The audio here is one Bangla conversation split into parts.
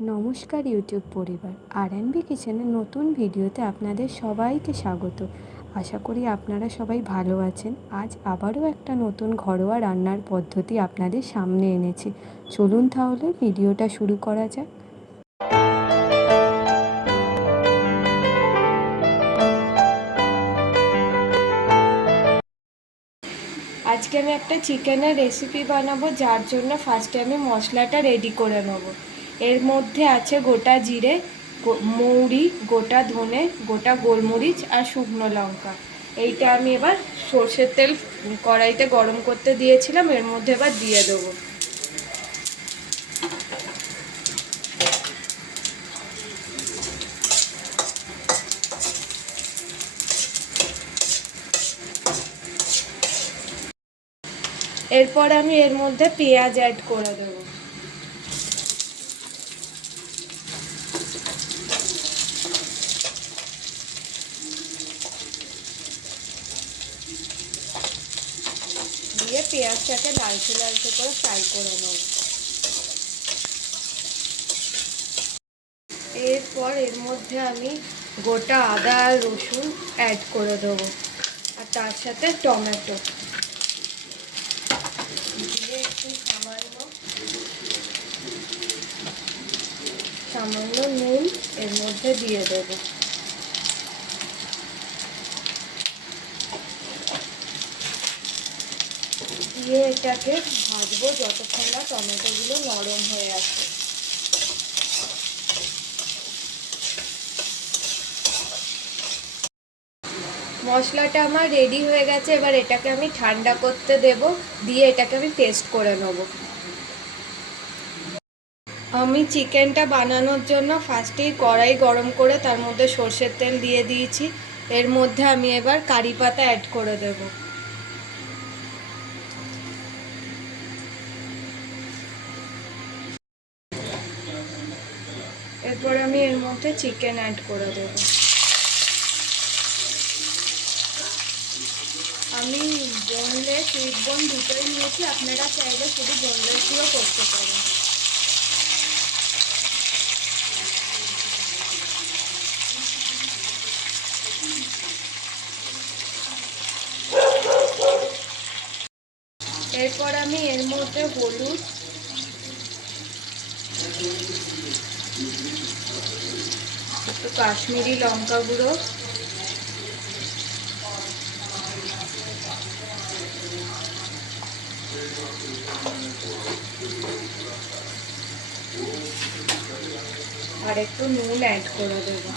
নমস্কার ইউটিউব পরিবার, আর&বি কিচেনের নতুন ভিডিওতে আপনাদের সবাইকে স্বাগত। আশা করি আপনারা সবাই ভালো আছেন। আজ আবারও একটা নতুন ঘরোয়া রান্নার পদ্ধতি আপনাদের সামনে এনেছি। চলুন তাহলে ভিডিওটা শুরু করা যাক। আজকে আমি একটা চিকেনের রেসিপি বানাবো, যার জন্য ফার্স্টে আমি মশলাটা রেডি করে নেব। এর মধ্যে আছে গোটা জিরে, মৌরি, গোটা ধনে, গোটা গোলমরিচ আর শুকনো লঙ্কা। এইটা আমি এবার সর্ষের তেল কড়াইতে গরম করতে দিয়েছিলাম, এর মধ্যে এবার দিয়ে দেবো। এরপর আমি এর মধ্যে পেঁয়াজ অ্যাড করে দেবো। দিয়ে পেঁয়াজটাকে লালচে লালচে করে ফ্রাই করে নেব। এরপর এর মধ্যে আমি গোটা আদা আর রসুন অ্যাড করে দেবো, আর তার সাথে টমেটো দিয়ে একটু সামান্য নুন এর মধ্যে দিয়ে দেবো। দিয়ে এটাকে ভাজবো যতক্ষণ না টমেটোগুলো নরম হয়ে আসে। মশলাটা আমার রেডি হয়ে গেছে, এবার এটাকে আমি ঠান্ডা করতে দেব, দিয়ে এটাকে আমি পেস্ট করে নেব। আমি চিকেনটা বানানোর জন্য ফার্স্টেই কড়াই গরম করে তার মধ্যে সর্ষের তেল দিয়ে দিয়েছি। এর মধ্যে আমি এবার কারি পাতা অ্যাড করে দেব। এরপর আমি এর মধ্যে চিকেন অ্যাড করে দেব। আমি বোনলেস উইথ বোন দুটোই নিয়েছি, আপনারা চাইলে শুধু বোনলেস দিয়েও করতে পারেন। এরপর আমি এর মধ্যে হলুদ, একটু কাশ্মীরি লঙ্কা গুঁড়ো, আর একটু নুন অ্যাড করে দেবো।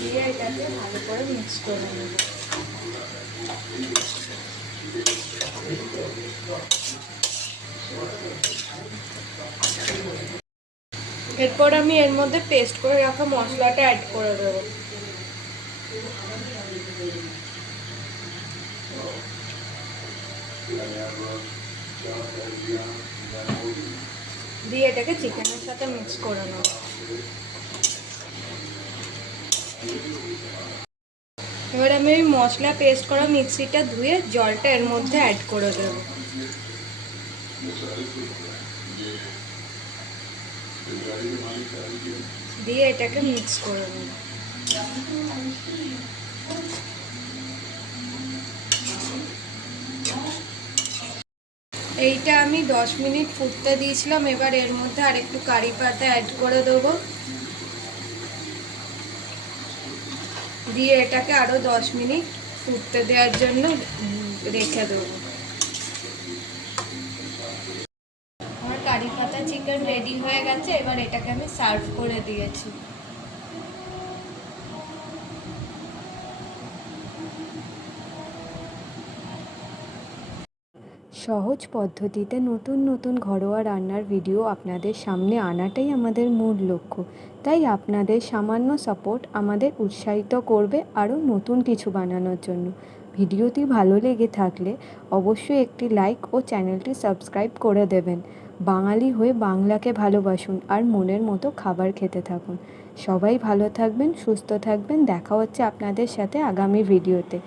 দিয়ে এটাকে ভালো করে মিক্স করে নেব। এরপর আমি এর মধ্যে পেস্ট করে রাখা মশলাটা অ্যাড করে দেবো। দিয়ে এটাকে চিকেনের সাথে মিক্স করে নেব। এবার আমি ওই মশলা পেস্ট করা মিক্সিটা ধুয়ে জলটা এর মধ্যে অ্যাড করে দেব। দিয়ে এটাকে মিক্স করে নেব। এইটা আমি 10 মিনিট ফুটতে দিয়েছিলাম। এবার এর মধ্যে আর একটু কারি পাতা অ্যাড করে দেবো, দিয়ে এটাকে আরও 10 মিনিট ফুটতে দেওয়ার জন্য রেখে দেবো। আমার কারি পাতা চিকেন রেডি হয়ে গেছে, এবার এটাকে আমি সার্ভ করে দিয়েছি। সহজ পদ্ধতিতে নতুন নতুন ঘরোয়া রান্নার ভিডিও আপনাদের সামনে আনাটাই আমাদের মূল লক্ষ্য। তাই আপনাদের সামান্য সাপোর্ট আমাদের উৎসাহিত করবে আরও নতুন কিছু বানানোর জন্য। ভিডিওটি ভালো লেগে থাকলে অবশ্যই একটি লাইক ও চ্যানেলটি সাবস্ক্রাইব করে দেবেন। বাঙালি হয়ে বাংলাকে ভালোবাসুন আর মনের মতো খাবার খেতে থাকুন। সবাই ভালো থাকবেন, সুস্থ থাকবেন। দেখা হচ্ছে আপনাদের সাথে আগামী ভিডিওতে।